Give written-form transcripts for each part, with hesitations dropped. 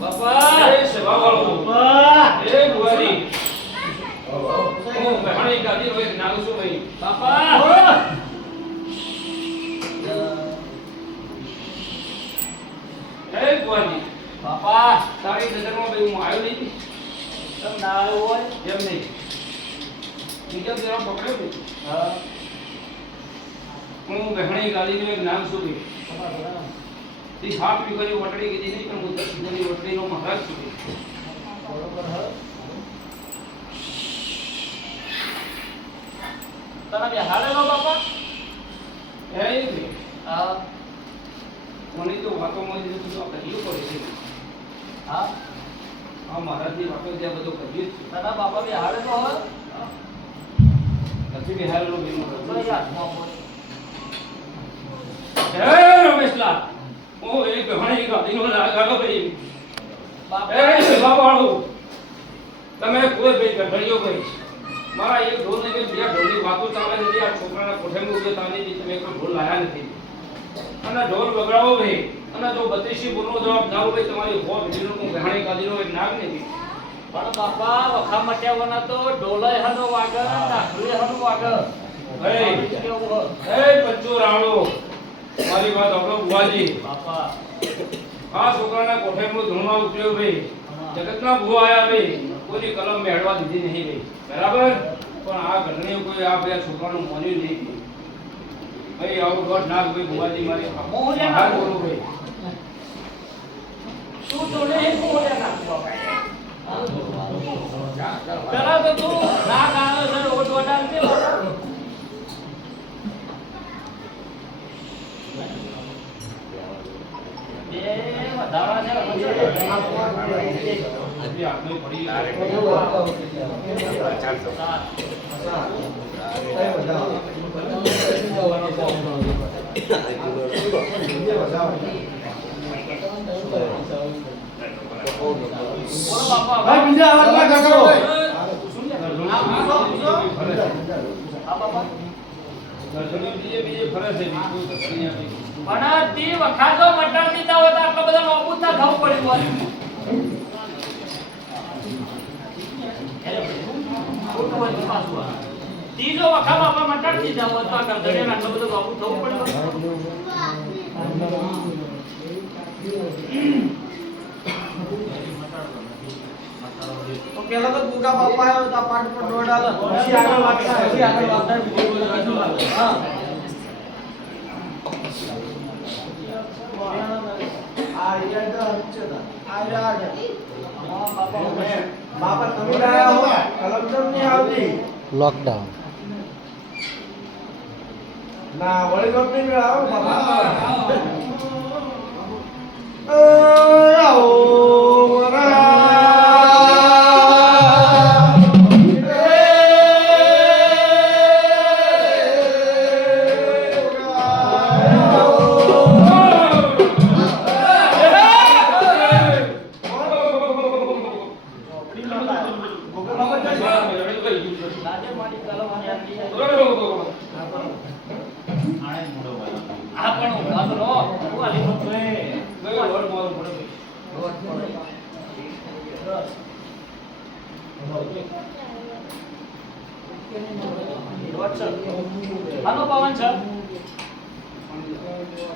બાપા એ સેવા વાળો બાપા એ બુવાજી હું કહાણી ગાડી હોય નાગ છું ભાઈ બાપા એ બુવાજી બાપા તારી નજરમાં ભાઈ હું આવ્યો નહીં તમ ના આવ્યો હોય એમ નહીં બીજા જરા પકડ્યો ભાઈ હા હું કહાણી ગાડીનું એક નામ છું ભાઈ ती सात वीघाची वटडी किती नाही पण 10 वीघाची वटडी नो महाराज किती बरोबर ह तना बे हाडे नो बापा ए रे आ कोणी तो वातो मध्ये तो कहियो પડે છે હા આ મહારાજ ની વાતો જે બધો કહીએ છે તના બાપા બે હાડે નો હ નથી બે હાડે નો બી નો એ રમેશલા ओ एक घणी गाड़ी नो लगालो भाई बाप ए सेवा वाળો તમે કોઈ ભાઈ ગઢડિયો ભાઈ મારા એક ઢોલ ને બીજા ઢોલની વાતો ચાલે છે આ છોકરાના કોઠે મૂકે તાની તમે કોઈ ઢોલ લાયા નથી અને ઢોલ વગાડો ભાઈ અને જો 32 બોલનો જવાબ દાવ ભાઈ તમારી હો વિડીનો કો ઘણી ગાડીનો એક નાગ નથી પણ બાપા વખા મટ્યાવના તો ઢોલય હનો વાગ ડાખરી હનો વાગ એ બચ્ચો રાણો મારી વાત આપણો બુવાજી બાપા આ છોકરાના કોઠેમાં ધૂણમાં ઉતર્યો ભાઈ જગતના ભૂ આયા ભાઈ કોઈ કલમ મેળવા દીધી નહીં ભાઈ બરાબર પણ આ ઘરને કોઈ આ બે છોકરાનું મોન્યું નહીં ભાઈ આવું ગોડ નાગ ભાઈ બુવાજી મારી મોહલે ના બોલો ભાઈ શું તો નહીં મોહલે ના બાપા પેલા તો તું ના કાનો છે ઓટ વટાન દે વધારા છે આજે આપણે પડી ભાઈ બીજા આવાજ ના કરો આ બાપા દર્શની બીજે ફરે છે પણ તે વખાતો મટર દીધા હોય તો આટલા બધા નોબૂદ ના થવું પડ્યું હોય ત્રીજો વખત આપણે મટર દીધા હોય તો આ ગરદડિયા આટલો બધો નોબૂદ થવું પડ્યું તો પેલા તો ગુગા બાપા આવ્યો તો પાટ પર દોડાલો પછી આગળ વાગતા હા બાપા તમે લાયા હો કલમ તો નહીં આવતી લોકડાઉન ના વળી કંપની में आओ बाबा आओ હાલો પવન છે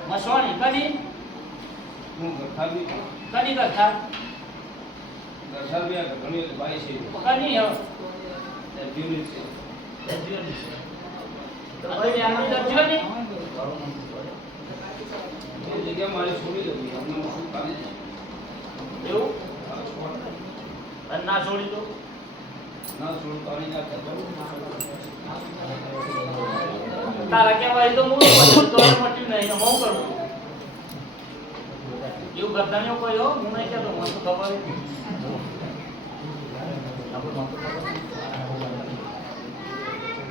મસવાણી કની હું ગઠાવી કની ગઠા ગઠાવી આ ઘણી ભાઈ છે કની હો જીવની છે જીવની છે તો ભાઈ આનંદ જીવની એ જગ્યા મારે છોડી દેવી અમને શું કાઢી એવું અને ના છોડી દો ના છોડ તારી ના કરતો તારા કેવાય તો હું બધું તોય મટ્યું નહીં હું કરું એવું કરતા નહીં કોઈ હો હું નહીં કહેતો મને તો ખબર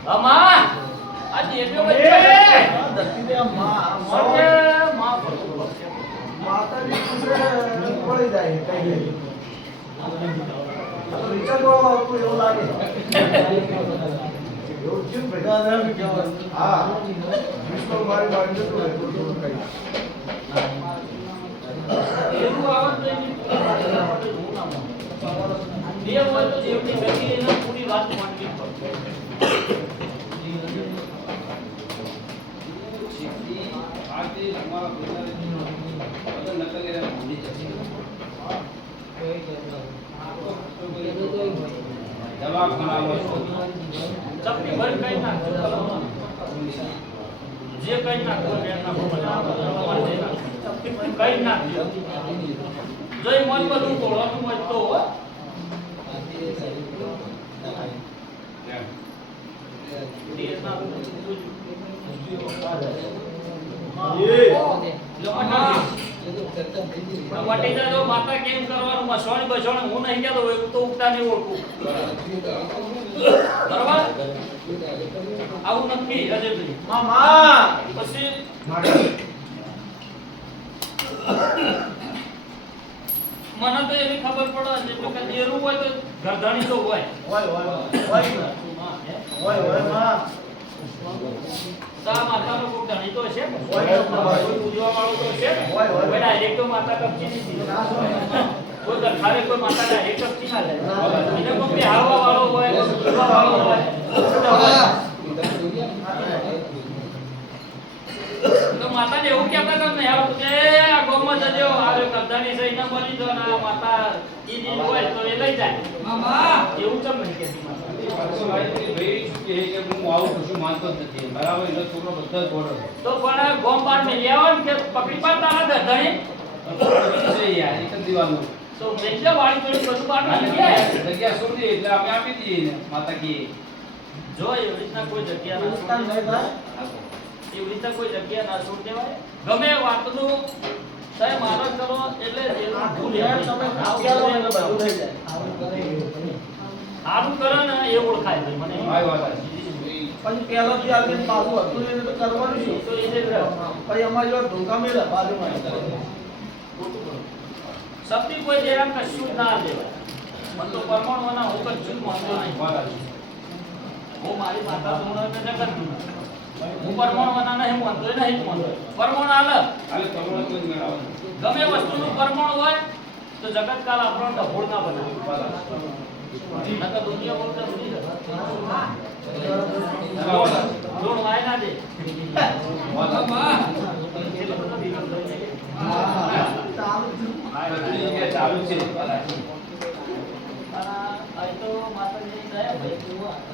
અમા આ દેવ્યો બચ્ચો દત્તી દે માં માં માતાજી પડી જાય કઈ રિચાર્જ વાળો આવતો એવું લાગે એવું છે ભાઈ હા વિશ્વ મારી બાજુ તો કઈ એવું આવત તો એની પૂરી વાત કરવા માટે હું ના માનું. બે હોય તો જેવડી ગતિ એને પૂરી વાત માનવી પડે. ચપટી ભરી કઈ નાખજો. જે કઈ નાખો એના કઈ નાખજો. જો એ મન બધું તોડવાનું હોય તો માતા કેમ કરવાનું મસવાણી બસવાણી હું નહીં કહેતો હોય તો ઉગતા નહીં ઓળખું. બરાબર આવું નથી અજયભાઈ. મામા પછી મને તો એવી ખબર પડે છે કે દેરું હોય તો ગરધાણી તો હોય. માં તા માતાનો કોઈ ધણી તો છે, હોય. કોઈ પૂજવા વાળો તો છે. હોય. કોઈ ડાયરેક્ટ તો માતા કપચી નથી. કોઈ દરખારે કોઈ માતા ડાયરેક્ટ કપચી ના લે. એને કોઈ બેહારવા વાળો હોય, કોઈ પૂજવા વાળો હોય. તો માતાને એવું કહેતા હતા ને યાર કે આ ગોમાં જજો આ ગરધાની સહી ન બની જો ને આ માતા ઈ દી હોય તો એ લઈ જાય. મામા એવું ચમ નહીં કહેતી માતા. તો પણ ગોમ બાર મે લેવા ને કે પકડી પાડ તારા ગરધાની તો એટલે વાળી થોડી બધું પાડ જો એવી રીતના કોઈ જગ્યા ના એવી રીતના કોઈ જગ્યા ના છોડ દેવાય. ગમે વાતનું તમે મારક કરો એટલે એનું ભૂલ સારું કરે ને એ ઓળખાય ભાઈ મને. પછી પહેલાથી આગળ પાછું હતું એને તો કરવાનું શું? તો એને પછી અમારી જોડે ધોકા મેળે બાજુમાં શક્તિ કોઈ દેવા કશું ના દેવાય. મને તો પરમાણુના હું કશું માનતો નહીં. હું મારી માતા સોના ને જગત હું પરમાણુના નહીં માનતો નહીં માનતો. પરમાણુ આલે ગમે વસ્તુનું પરમાણુ હોય તો જગત કાલ આપણને ડભોળ ના બનાવે. નકર દુનિયા બોલતા દુનિયા લોણ વાય ના દે. ચાલુ છે.